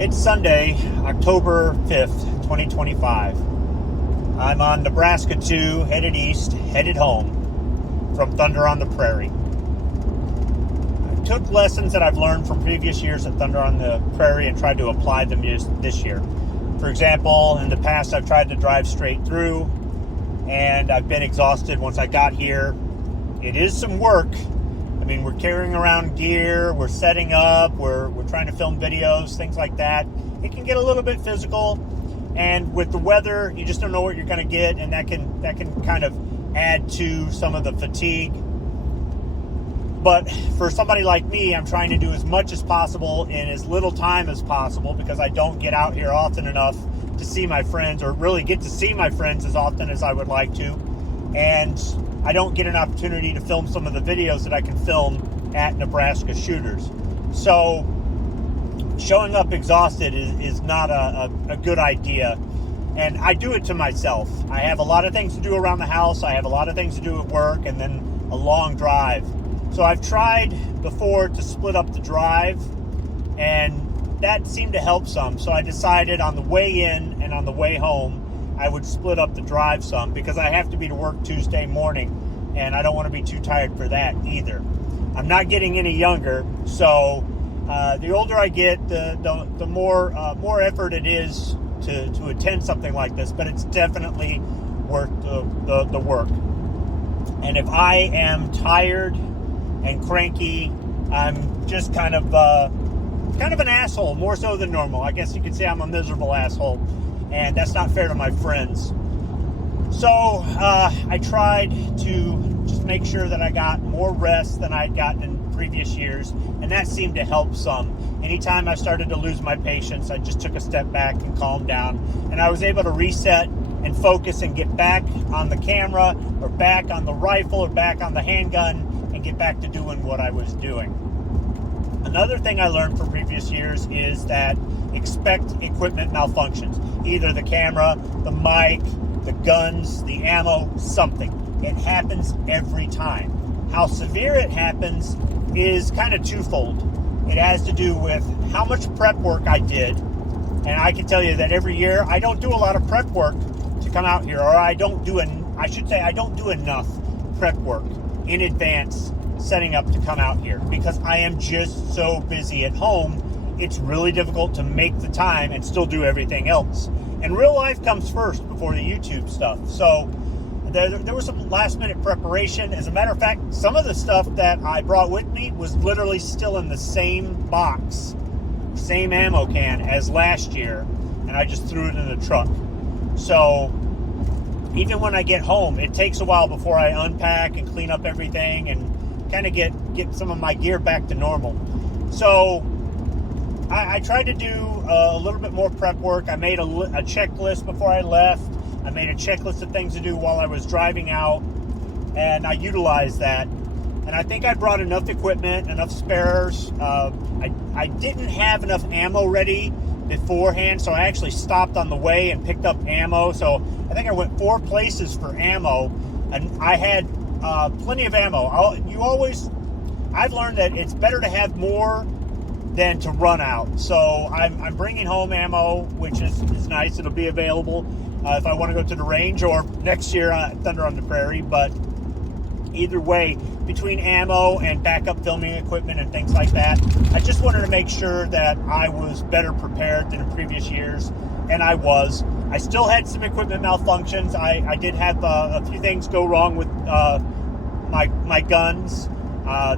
It's Sunday, October 5th, 2025. I'm on Nebraska 2, headed east, headed home from Thunder on the Prairie. I took lessons that I've learned from previous years at Thunder on the Prairie and tried to apply them this year. For example, in the past I've tried to drive straight through and I've been exhausted once I got here. It is some work. I mean, we're carrying around gear, we're setting up, we're trying to film videos, things like that. It can get a little bit physical, and with the weather, you just don't know what you're going to get, and that can kind of add to some of the fatigue. But for somebody like me, I'm trying to do as much as possible in as little time as possible because I don't get out here often enough to see my friends, or really get to see my friends as often as I would like to. And I don't get an opportunity to film some of the videos that I can film at Nebraska shooters. So showing up exhausted is not a good idea. And I do it to myself. I have a lot of things to do around the house. I have a lot of things to do at work, and then a long drive. So I've tried before to split up the drive, and that seemed to help some. So I decided on the way in and on the way home, I would split up the drive some because I have to be to work Tuesday morning, and I don't want to be too tired for that either. I'm not getting any younger, so the older I get, the more effort it is to attend something like this, but it's definitely worth the work. And if I am tired and cranky, I'm just kind of an asshole, more so than normal. I guess you could say I'm a miserable asshole, and that's not fair to my friends. So I tried to just make sure that I got more rest than I'd gotten in previous years, and that seemed to help some. Anytime I started to lose my patience, I just took a step back and calmed down, and I was able to reset and focus and get back on the camera, or back on the rifle, or back on the handgun, and get back to doing what I was doing. Another thing I learned from previous years is that expect equipment malfunctions. Either the camera, the mic, the guns, the ammo, something. It happens every time. How severe it happens is kind of twofold. It has to do with how much prep work I did. And I can tell you that every year I don't do a lot of prep work to come out here, or I don't do enough prep work in advance setting up to come out here because I am just so busy at home. It's really difficult to make the time and still do everything else. And real life comes first before the YouTube stuff. So there was some last minute preparation. As a matter of fact, some of the stuff that I brought with me was literally still in the same box, same ammo can as last year, and I just threw it in the truck. So even when I get home, it takes a while before I unpack and clean up everything and kind of get some of my gear back to normal. So I tried to do a little bit more prep work. I made a checklist before I left. I made a checklist of things to do while I was driving out, and I utilized that. And I think I brought enough equipment, enough spares. I didn't have enough ammo ready beforehand, so I actually stopped on the way and picked up ammo. So I think I went 4 places for ammo, and I had plenty of ammo. I've learned that it's better to have more than to run out. So I'm bringing home ammo, which is nice. It'll be available if I want to go to the range or next year at Thunder on the Prairie. But either way, between ammo and backup filming equipment and things like that, I just wanted to make sure that I was better prepared than in previous years, and I was. I still had some equipment malfunctions. I did have a few things go wrong with my guns.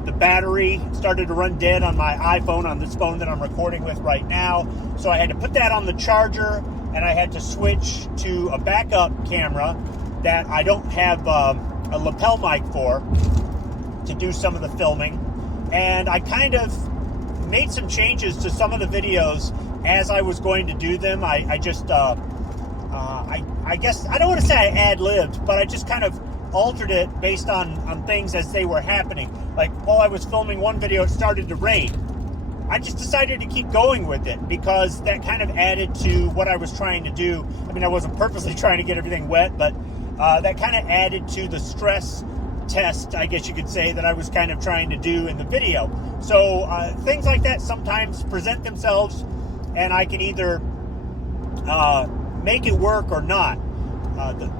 The battery started to run dead on my iPhone, on this phone that I'm recording with right now. So I had to put that on the charger, and I had to switch to a backup camera that I don't have a lapel mic for to do some of the filming. And I kind of made some changes to some of the videos as I was going to do them. I guess, I don't want to say I ad-libbed, but I just kind of altered it based on things as they were happening. Like while I was filming one video, it started to rain. I just decided to keep going with it because that kind of added to what I was trying to do. I mean, I wasn't purposely trying to get everything wet, but that kind of added to the stress test, I guess you could say, that I was kind of trying to do in the video. So things like that sometimes present themselves and I can either make it work or not.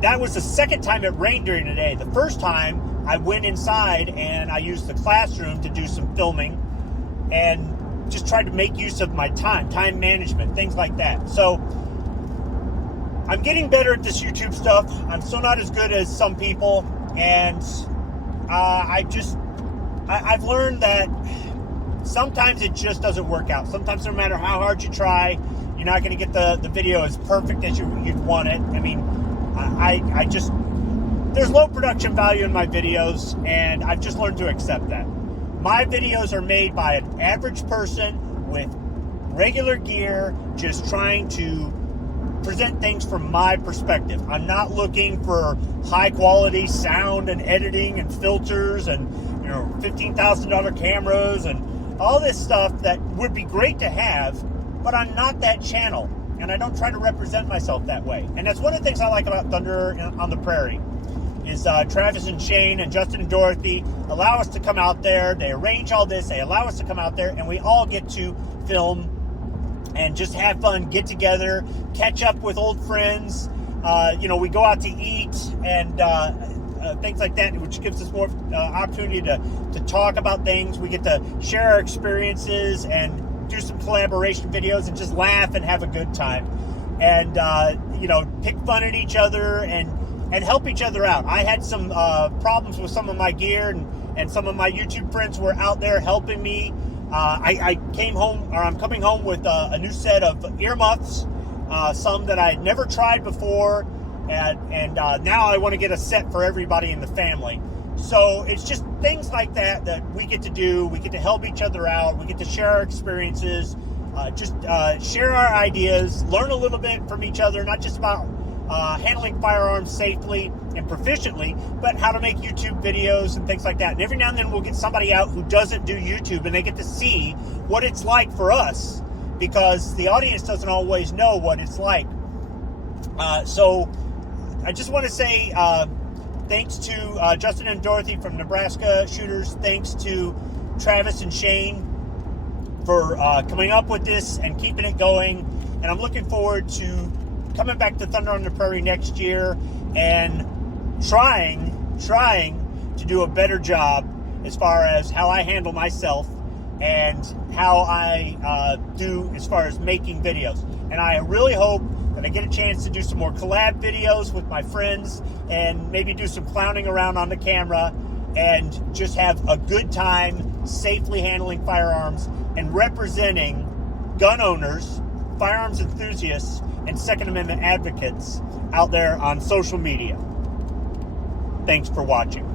That was the second time it rained during the day. The first time I went inside and I used the classroom to do some filming and just tried to make use of my time management, things like that. So I'm getting better at this YouTube stuff. I'm still not as good as some people, and I've learned that sometimes it just doesn't work out. Sometimes no matter how hard you try, you're not going to get the video as perfect as you'd want it. I mean, I just, there's low production value in my videos, and I've just learned to accept that. My videos are made by an average person with regular gear, just trying to present things from my perspective. I'm not looking for high quality sound and editing and filters and, you know, $15,000 cameras and all this stuff that would be great to have, but I'm not that channel, and I don't try to represent myself that way. And that's one of the things I like about Thunder on the Prairie is Travis and Shane and Justin and Dorothy allow us to come out there. They arrange all this. They allow us to come out there, and we all get to film and just have fun, get together, catch up with old friends. You know, we go out to eat and things like that, which gives us more opportunity to talk about things. We get to share our experiences and do some collaboration videos and just laugh and have a good time. And, you know, pick fun at each other and help each other out. I had some problems with some of my gear, and some of my YouTube friends were out there helping me. I came home, or I'm coming home with a new set of earmuffs, some that I had never tried before, and now I want to get a set for everybody in the family. So it's just things like that we get to do. We get to help each other out. We get to share our experiences, share our ideas, learn a little bit from each other, not just about handling firearms safely and proficiently, but how to make YouTube videos and things like that. And every now and then we'll get somebody out who doesn't do YouTube, and they get to see what it's like for us, because the audience doesn't always know what it's like. So I just want to say thanks to Justin and Dorothy from Nebraska Shooters. Thanks to Travis and Shane for coming up with this and keeping it going. And I'm looking forward to coming back to Thunder on the Prairie next year and trying to do a better job as far as how I handle myself and how I do as far as making videos. And I really hope that I get a chance to do some more collab videos with my friends and maybe do some clowning around on the camera and just have a good time safely handling firearms and representing gun owners, firearms enthusiasts, and Second Amendment advocates out there on social media. Thanks for watching.